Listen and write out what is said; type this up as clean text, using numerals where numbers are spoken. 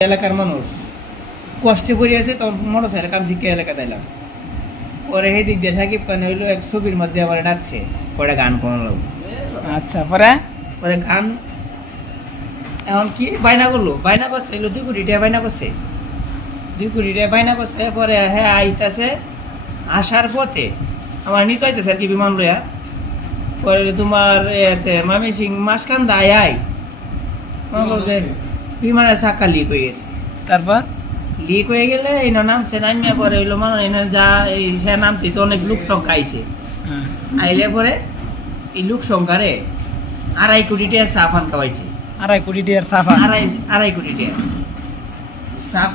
এলাকার মানুষ কষ্টে পড়ে আছে, তখন মোটরসাইকেল কাম শিখে এলাকা দিলাম। পরে সেই দিক দিয়ে সাকিব খান হইলো এক ছবির মধ্যে আমার ডাকছে, পরে গান কোনো লোক। আচ্ছা, পরে পরে গান এমন কি বাইনা করলো, বাইনা করছে হইলো 2 কোটি টাকা বাইনা করছে, 2 কোটি টাকা বাইনা করছে। পরে হ্যাঁ আইতাছে, আসার পথে আমার নিতে হইতেছে আর কি বিমান লইয়া। পরে তোমার এতে মামি সিং মাসকান্দা আয় মনে করো যে বিমানের চাকা লিক হয়ে গেছে। তারপর লিক হয়ে গেলে এই নামছে, নামিয়া পরে হইলো মানে এনে যা এই হ্যাঁ নামতে তো অনেক লোক সংখ্যা আইছে। আইলে পরে এই লোক সংখ্যারে 2.5 কোটি টাকা চা ফান খাওয়াইছে। 2.5 কোটি টাকার সাফা। 2.5 কোটি টাকা